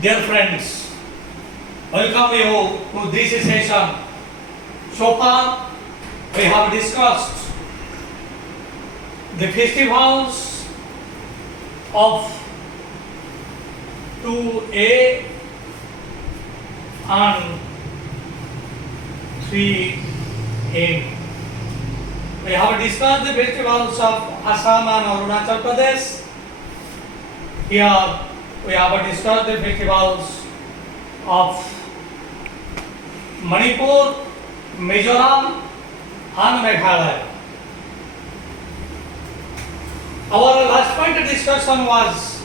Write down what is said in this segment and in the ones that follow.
Dear friends, welcome you to this session. So far, we have discussed the festivals of 2A and 3N. We have discussed the festivals of Assam and Arunachal Pradesh. Here we have discussed the festivals of Manipur, Mizoram and Meghalaya. Our last point of discussion was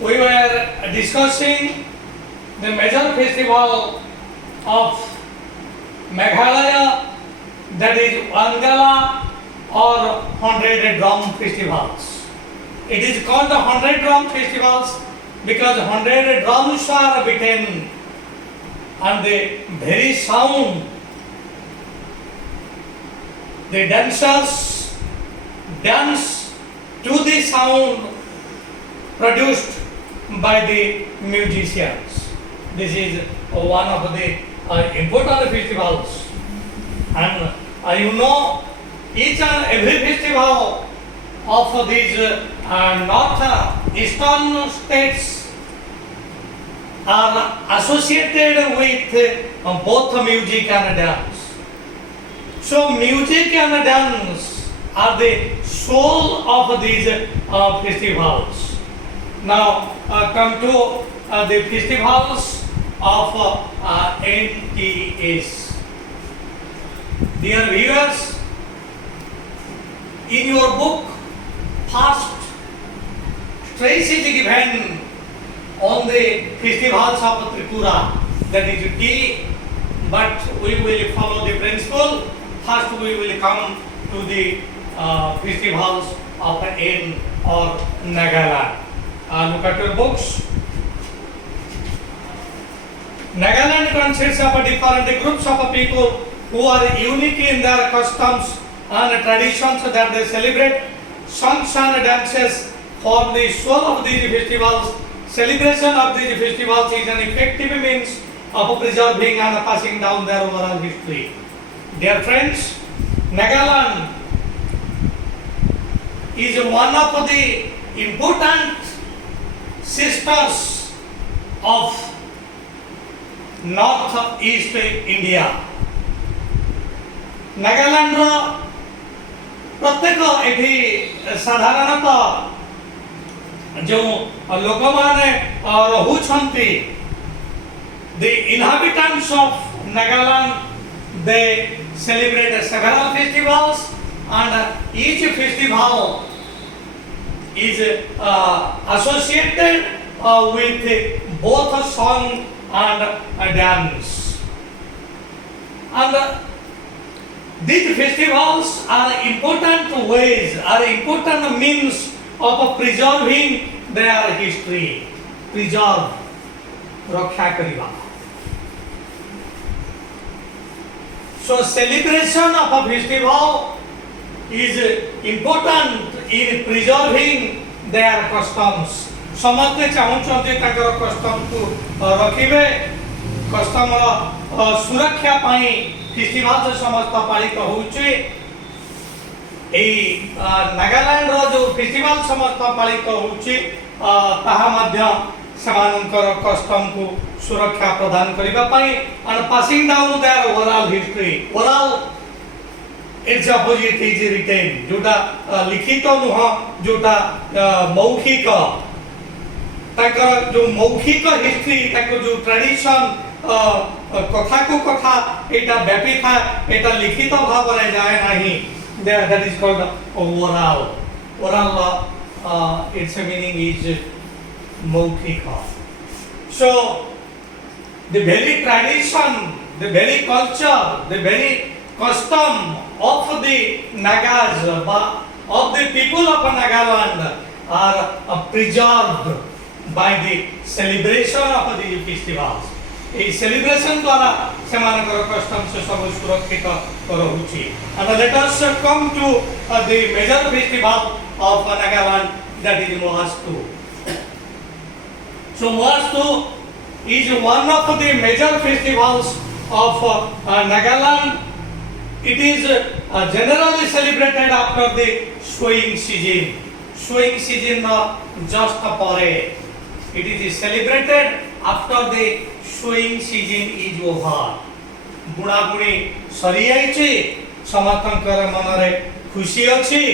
we were discussing the major festival of Meghalaya, that is Wangala or 100 Drum festivals. It is called the 100 Drum festivals because 100 drums are beaten and the very sound, the dancers dance to the sound produced by the musicians. This is one of the important festivals, and you know each and every festival of these north eastern states are associated with both music and dance. So music and dance are the soul of these festivals. Now come to the festivals of NTS. Dear viewers, in your book, first stress is given on the festivals of Tripura, that is T, but we will follow the principle. First we will come to the festivals of N or Nagaland. Look at your books. Nagaland consists of different groups of people who are unique in their customs and traditions that they celebrate. Songs and dances form the soul of these festivals. Celebration of these festivals is an effective means of preserving and passing down their overall history. Dear friends, Nagaland is one of the important sisters of Northeast India. Nagaland प्रत्येक एठी साधारणतः जो लोक माने रहुछंती, the inhabitants of Nagaland, they celebrate several festivals, and each festival is associated with both song and dance. And these festivals are important ways, are important means of preserving their history. Preserve, raksha kariba. So celebration of a festival is important in preserving their customs. समस्ते चाहूँचे ताकर custom को रखिबे, custom सुरक्षा पाई festival समस्त पालित होउचे। नागालैंड रो जो festival समस्त पालित होउचे ताहा मध्य समानकर custom को सुरक्षा प्रदान करिबा पाई and passing down their oral history. Oral it's opposite is written, जोटा लिखित नुह, जोटा मौखिक, ताकर जो मौखिक हिस्ट्री, ताकर जो ट्रेडिशन कथा को कथा एटा व्यापी था, एटा लिखित भाव रे जाए नहीं. That is called oral. Oral, its meaning is मौखिक. So the very tradition, the very culture, the very custom of the Nagas, of the people of Nagaland are preserved by the celebration of these festivals. A celebration द्वारा सेमानकर custom से सब सुरक्षित रहुछि. And let us come to the major festival of Nagaland, that is Mohasku. So Moastu is one of the major festivals of Nagaland. It is generally celebrated after the sowing season. Sowing season just pare. It is celebrated after the sowing season is over. बुणाबुणी सरी जाइए समस्तंकर मनरे खुशी अच्छी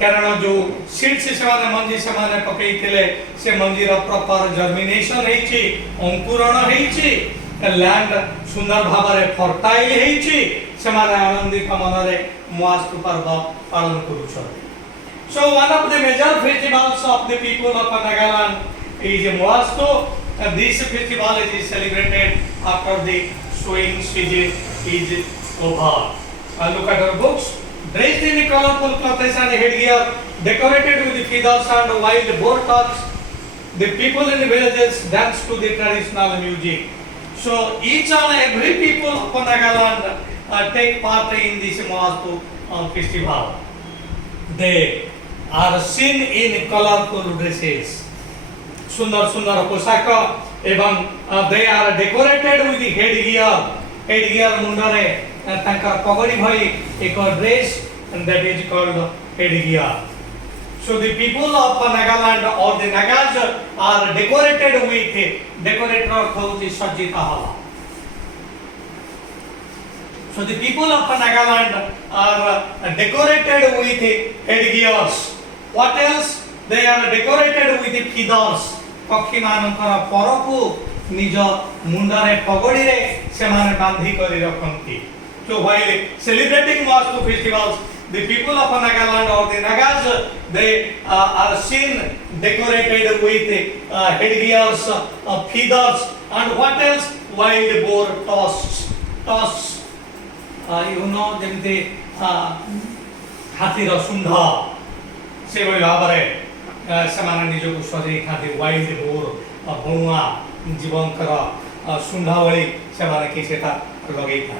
कारण जो seeds से मंजी से पकई से मंजीर proper germination होइछि अंकुरण होइछि लैंड सुंदर भाव में फर्टाइल होइछि से आनंदित मनरे मोआस्तु पर्व पालन करूछथि. So one of the major festivals of the people of Nagaland is Moastu. This festival is celebrated after the sowing season is over. Look at our books. Dressed in colorful clothes and headgear, decorated with the feathers and wild boar tops, the people in the villages dance to the traditional music. So each and every people of Nagaland take part in this Moastu festival. They are seen in colorful dresses. सुंदर सुंदर पोशाक एवं they are decorated with the headgear मुंडरे तांका पगड़ी भई एक dress and that is called headgear. So the people of Nagaland or the Nagas are decorated with decorator होउछि सज्जित हवा. So the people of Nagaland are decorated with headgears. What else? They are decorated with the feathers. पक्षी मानकर परकु निज मुंडरे पगड़ी रे से माने बांधी करी रखंती. So while celebrating Moastu festivals, the people of Nagaland or the Nagas, they are seen decorated with headgears, feathers, and what else? Wild boar tusks. Tusks, you know, जेमती हाथीर सुंढ से भाई भाव में से निजक सजे था वाइल्ड बोर बणुआ जीवंकर सुंढा भली से लगे था.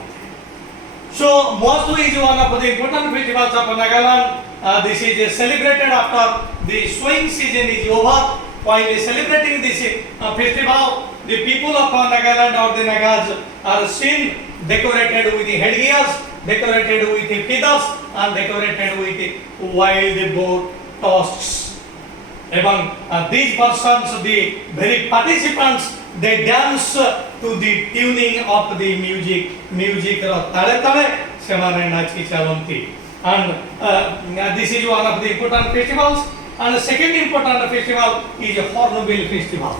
So Moastu is one of the important festivals of Nagaland. This is celebrated after the sowing season is over. While celebrating this festival, the people of Nagaland or the Nagas are seen decorated with the headgears, decorated with the feathers, and decorated with the wild boar tusks. Even these persons, the very participants, they dance to the tuning of the music tale tale semane nachi chalanti. And this is one of the important festivals. And the second important festival is a Hornbill festival.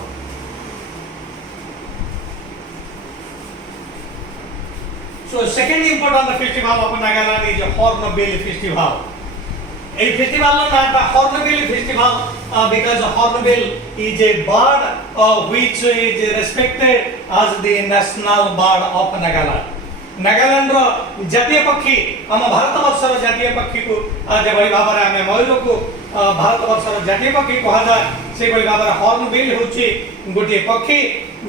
So second important festival of Nagaland is a Hornbill festival. A festival named Hornbill festival because Hornbill is a bird which is respected as the national bird of Nagaland. Nagaland रो जातीय पक्षी हम भारत वर्षर जातीय पक्षी को जे भली भाव में आमे मयूर को भारत वर्षर जातीय पक्षी कहा जाए से भली भाव में हॉर्नबिल होची गोटे पक्षी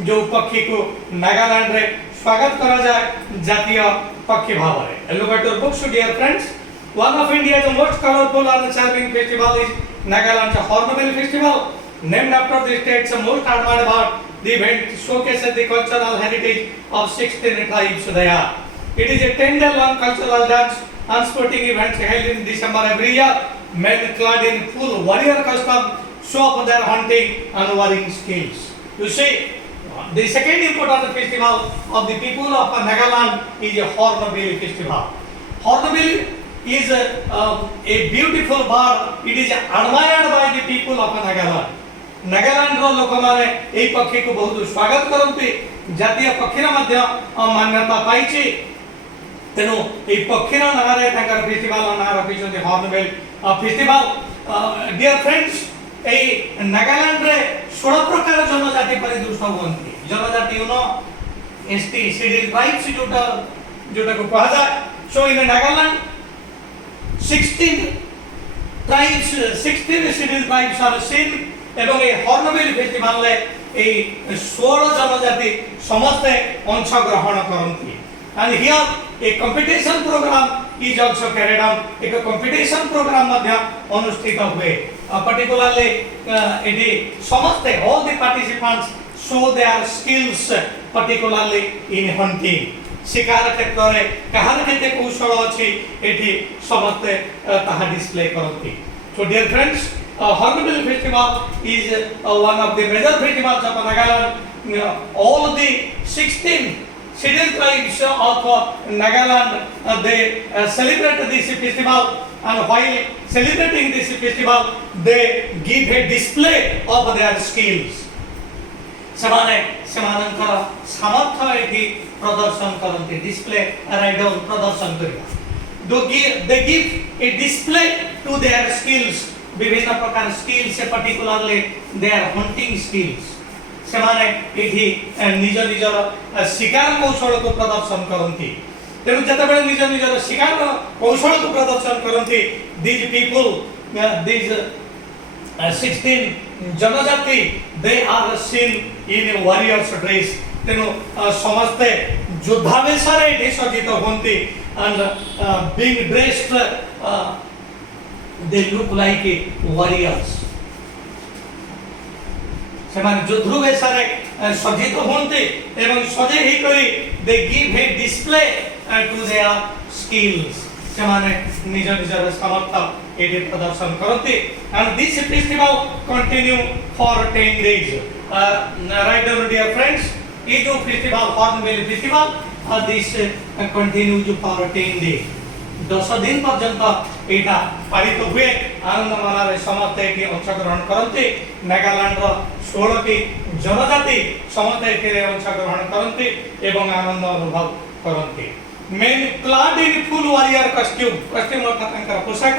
जो पक्षी को नागालैंड रे स्वागत करा जाए जातीय पक्षी भाव में. Look at your books, dear friends. One of India's most colorful and charming festival is Nagaland's Hornbill Festival, named after the state's most admired bird. The event showcases the cultural heritage of 16 tribes there. It is a 10-day-long cultural dance and sporting event held in December every year. Men clad in full warrior costume show off their hunting and warring skills. You see, the second important festival of the people of Nagaland is a Hornbill Festival. Hornbill is a beautiful bird. It is admired by the people of Nagaland. Nagaland रो लोक माने एई पक्षी को बहुत स्वागत करंती. जातीय पक्षीर मध्य मान्यता पाइछि. तेनु एई पक्षीर नारे तांकर फेस्टिवल ना रखिसंती हॉर्नबिल फेस्टिवल. डियर फ्रेंड्स, एई नागालैंड रे 16 प्रकार जनजाति परिदृष्ट होंती. जनजाति नो एसटी शेड्यूल ट्राइब्स जोटा को कहा जाए. So in Nagaland 16 schedule tribes are seen. एवं ए हॉर्नबिल फेस्टिवल ले ए 16 जनजाति समस्त अंश ग्रहण करंती. And here a competition programme is also carried out. एक कंपटीशन प्रोग्राम मध्य अनुष्ठित हुए. पर्टिकुलरली एडी समस्त all the participants show their skills, particularly in hunting. शिकार क्षेत्र रे कहार केते कौशल अछि एठी समस्त ताहा डिस्प्ले करती. So dear friends, Hornbill Festival is one of the major festivals of Nagaland. All the 16 scheduled tribes of Nagaland they celebrate this festival, and while celebrating this festival they give a display of their skills. ସେମାନେ ସେମାନଙ୍କର ସାମର୍ଥ୍ୟ ଏଠି ପ୍ରଦର୍ଶନ କରନ୍ତି. Display rider ପ୍ରଦର୍ଶନ କରିବା. they give a display to their skills. ବିଭିନ୍ନ ପ୍ରକାର skills, particularly their hunting skills. ସେମାନେ ଏଠି ନିଜ ନିଜର ଶିକାର କୌଶଳକୁ ପ୍ରଦର୍ଶନ କରନ୍ତି. ତେଣୁ ଯେତେବେଳେ ନିଜ ନିଜର ଶିକାର କୌଶଳକୁ ପ୍ରଦର୍ଶନ କରନ୍ତି, these people, these 16 जनजाति, they are seen in warriors dress. तेणु समस्ते योद्धा वेशरे एठी सज्जित होंती, and being dressed they look like warriors. ସେମାନେ ଯୋଦ୍ଧା ବେଶରେ ସଜ୍ଜିତ ହୁଅନ୍ତି ଏବଂ ସଜେଇ ହେଇକରି they give a display to their skills. ସେମାନେ ନିଜ ନିଜର ସାମର୍ଥ୍ୟ ଏଠି ପ୍ରଦର୍ଶନ କରନ୍ତି. And this festival continue for 10 days. Right down, dear friends, ये जो festival, Hornbill Festival, this continues for 10 days. 10 दिन पर्यंत एटा पालित हुए. आनंद मनारे समस्त एठी अंशग्रहण करନ୍ତି. नागालैंड रो 16 टी जनजाति समस्त एठी अंशग्रहण करନ୍ତି एवं आनंद अनुभव करନ୍ତି. Men clad in full warrior costume अर्थात तांकर पोशाक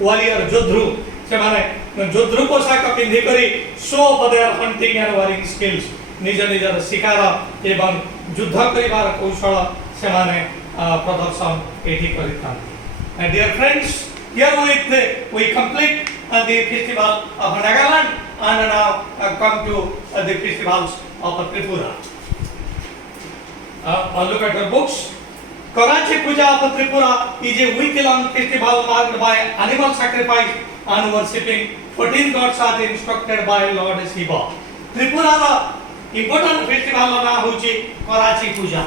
warrior जोद्धु, ସେମାନେ जोद्धु पोशाक पिंधि करी show their hunting and warring skills. निज निजर शिकार एवं युद्ध करिवार कौशल ସେମାନେ प्रदर्शन एठी करिथांती. And dear friends, here we complete the festival of Nagaland, and now come to the festivals of Tripura. Look at the books. Karachi Puja of Tripura is a week-long festival marked by animal sacrifice and worshipping. 14 gods are instructed by Lord Shiva. Tripura ro important festival na hochi Karachi Puja.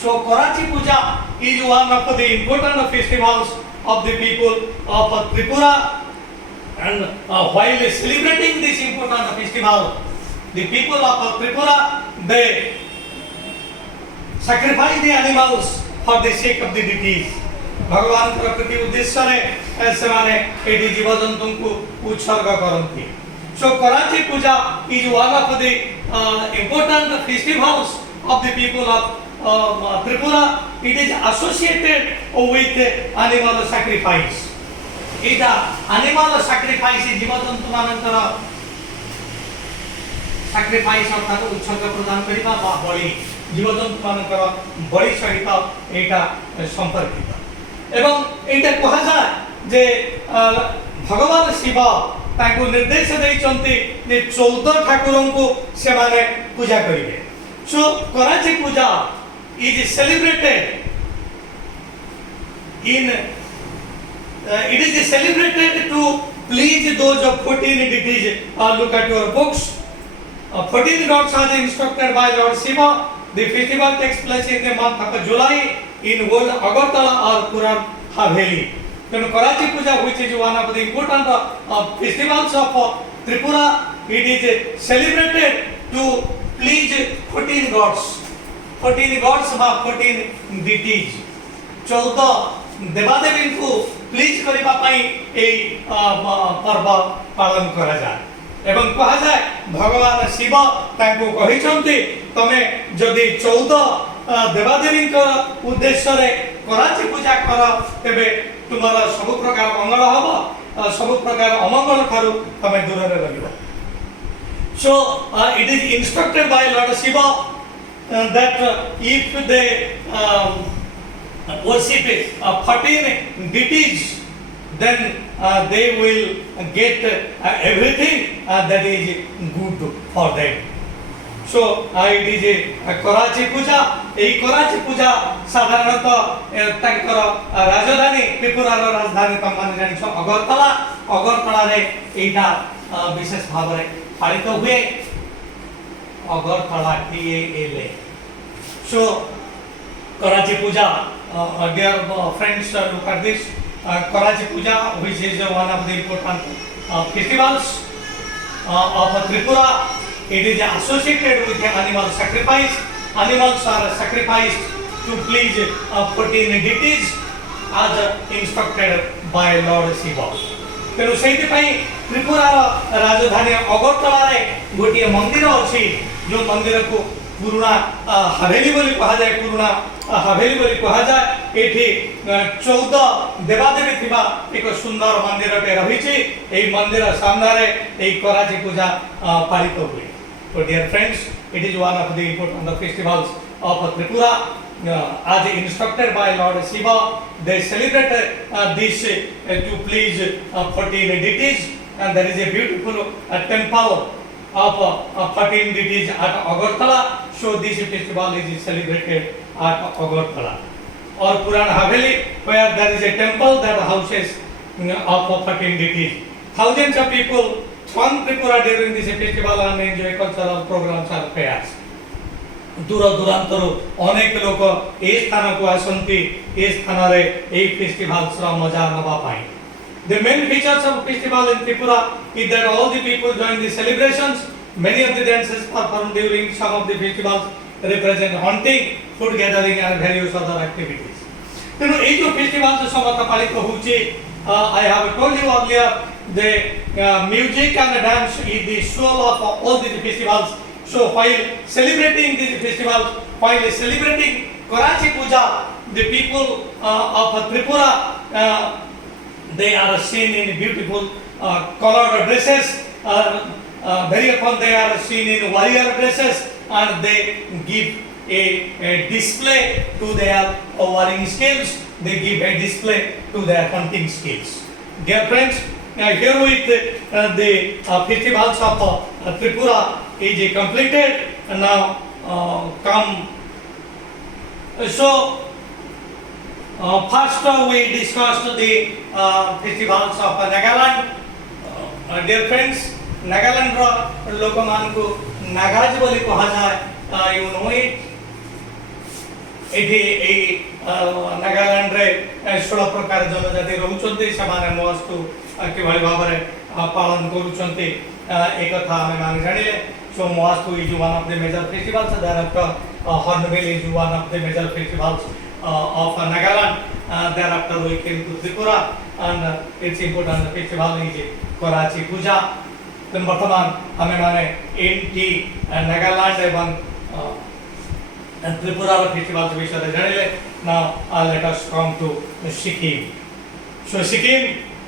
So Karachi Puja is one of the important festivals of the people of Tripura. And while celebrating this important festival, the people of Tripura, they sacrifice the animals for the sake of the deities. भगवान के प्रति उद्देश्य रे ସେମାନେ एठी जीवजंतु को उत्सर्ग करନ୍ତି. So Karachi Puja is one of the important festivals of the people of Tripura. It is associated with animal sacrifice. Etah animal sacrifice जीवजंतु मानकर sacrifice अर्थात उत्सर्ग प्रदान करिबा बा बलि जीवजंतु मानकर बलि सहित एटा संपर्कित. एवं एटा कहा जाय जे भगवान शिव ताको निर्देश दैचंती जे 14 ठाकुरन को से माने पूजा करिवे. So Kharchi Puja is celebrated in it is celebrated to please those 14 deities. Look at your books. 14 gods are instructed by Lord Shiva. The festival takes place in the month of July in Old Agartala or Puran Haveli. Then Karachi Puja, which is one of the important festivals of Tripura, it is celebrated to please 14 gods. 14 gods are 14 deities. 14 देवादेवी को please करिबा पई ए पर्व पालन करा जाय. एवं कहा जाय भगवान शिव ताको कहिसंती तमे जदि 14 देवादेवी को उद्देश्य रे कराची पूजा कर तेबे तुमरा सब प्रकार मंगल हबो, सब प्रकार अमंगल थारु तमे दूर रे रहिबो. So it is instructed by Lord Shiva that if they worship 14 deities, then they will get everything that is good for them. So it is a Karachi puja. এই Karachi puja সাধারণত তাଙ୍କର রাজধানী ত্রিপুরার রাজধানী তম্মানে জানিছ অগরতলা অগরতলারে এইটা বিশেষ ভাবে পালিত हुए অগরতলা TALA. So Karachi puja, dear friends, look at this. Karachi puja, which is one of the important festivals of Tripura. It is associated with the animal sacrifice. Animals are sacrificed to please 14 deities as instructed by Lord Shiva. ତେଣୁ ସେଇଥିପାଇଁ ତ୍ରିପୁରାର ରାଜଧାନୀ ଅଗରତଳାରେ ଗୋଟିଏ ମନ୍ଦିର ଅଛି, ଯେଉଁ ମନ୍ଦିରକୁ ପୁରୁଣା ହାଭେଲି ବୋଲି କୁହାଯାଏ। ପୁରୁଣା ହାଭେଲି ବୋଲି କୁହାଯାଏ। ଏଠି 14 ଦେବାଦେବୀ ଥିବା ଏକ ସୁନ୍ଦର ମନ୍ଦିରଟେ ରହିଛି। ଏହି ମନ୍ଦିର ସାମ୍ନାରେ ଏହି କରାଚି ପୂଜା ପାଳିତ ହୁଏ। So dear friends, it is one of the important festivals of Tripura. As instructed by Lord Shiva, they celebrate this to please 14 deities, and there is a beautiful temple of 14 deities at Agartala. So this festival is celebrated at Agartala. Or Puran Haveli, where there is a temple that houses of 14 deities. Thousands of people from Tripura during this festival and enjoy cultural programs and fairs. दूर दूरांतरू अनेक लोक ए स्थान को आसंती ए स्थान रे ए festivals रा मजा नबा पाई. The main features of festival in Tripura is that all the people join the celebrations. Many of the dances performed during some of the festivals represent hunting, food gathering and various other activities. तेणु ए जो festivals समस्त पालित होउची, I have told you earlier, the music and dance is the soul of all these festivals. So while celebrating these festivals, while celebrating Karachi Puja, the people of Tripura, they are seen in beautiful colored dresses. Very often they are seen in warrior dresses, and they give a display to their warring skills. They give a display to their hunting skills. Dear friends, here with the festivals of Tripura is completed, and now come. So first we discussed the festivals of Nagaland. Dear friends, Nagaland ro lokaman ko Nagaj boli kuha jaye. You know it. एठी ए नागालैंड रे 16 प्रकार जनजाति रहउचंती, समाने मस्तु कि भली भाबरे पालन करूचंती एक कथा हमें मान जानिले. सो मस्तु is one of the major festivals thereafter Hornbill is one of the major festivals of Nagaland. Thereafter we came to Tripura, and its important festival is Karachi Puja. then वर्तमान हमें माने एनटी नागालैंड एवं and Tripura festivals विषय रे जानिले. Now let us come to Sikkim. So Sikkim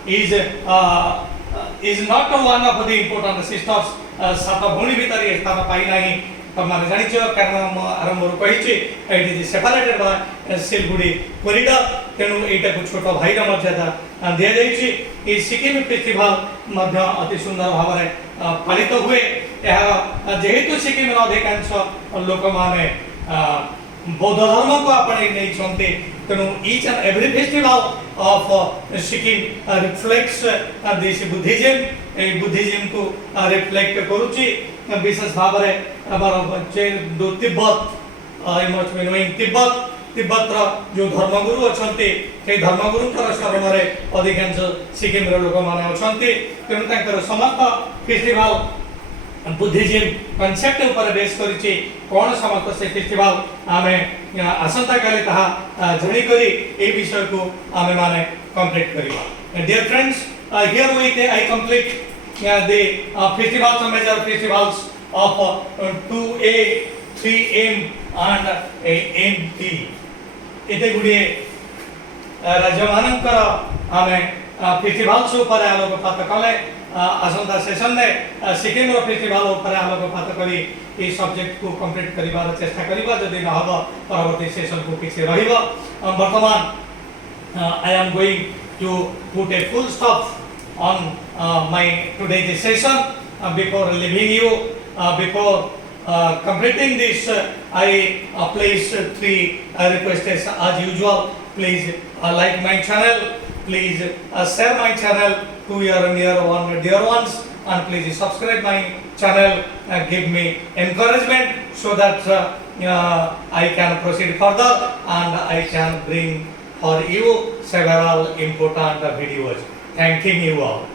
is not one of the important sisters. सातभूमि भितर ये स्थान पाई नहीं तमाने जानिछ, कारण आरंभ रो कहिछि it is separated by Siliguri corridor. तेनु एटा को छोट भाई रा मर्यादा दिया जाइछि. ए सिक्किम फेस्टिवल मध्य अति सुंदर भाबरे पालित हुए. एहा जेहेतु सिक्किम रो अधिकांश लोक माने बौद्ध धर्म को अपने नहीं छंते, तेणु each and every festival of Sikkim reflects this Buddhism. Buddhism को रिफ्लेक्ट करूची विशेष भाव रे अबार दो तिब्बत मच मीनिंग तिब्बत रो जो धर्मगुरु अछंती से धर्मगुरु कर शरण रे अधिकांश सिक्किम रो लोक माने अछंती. तेणु तांकर समस्त फेस्टिवल बुद्धिज्म कॉन्सेप्ट ऊपर बेस करिछि. कोन समस्त से फेस्टिवल आमे आसंता काले ताहा जणी करी ए विषय को आमे माने कंप्लीट करिबा. Dear friends, here we I complete the festivals and major festivals of 2A, 3M and MT. एते गुडिए राज्य मानकर आमे फेस्टिवल्स ऊपर आलोकपात कले. आसंता सेशन में सिक्किम रो फेस्टिवल ऊपर आलोकपात करी ए सब्जेक्ट को कंप्लीट करिबार चेष्टा करिबा. जदि न हबो परवर्ती सेशन को किछि रहिबो. वर्तमान I am going to put a full stop on my today's session. Before leaving you, before completing this, I place three requests as usual. Please like my channel, please share my channel to your dear ones, and please subscribe my channel and give me encouragement so that I can proceed further and I can bring for you several important videos. Thanking you all.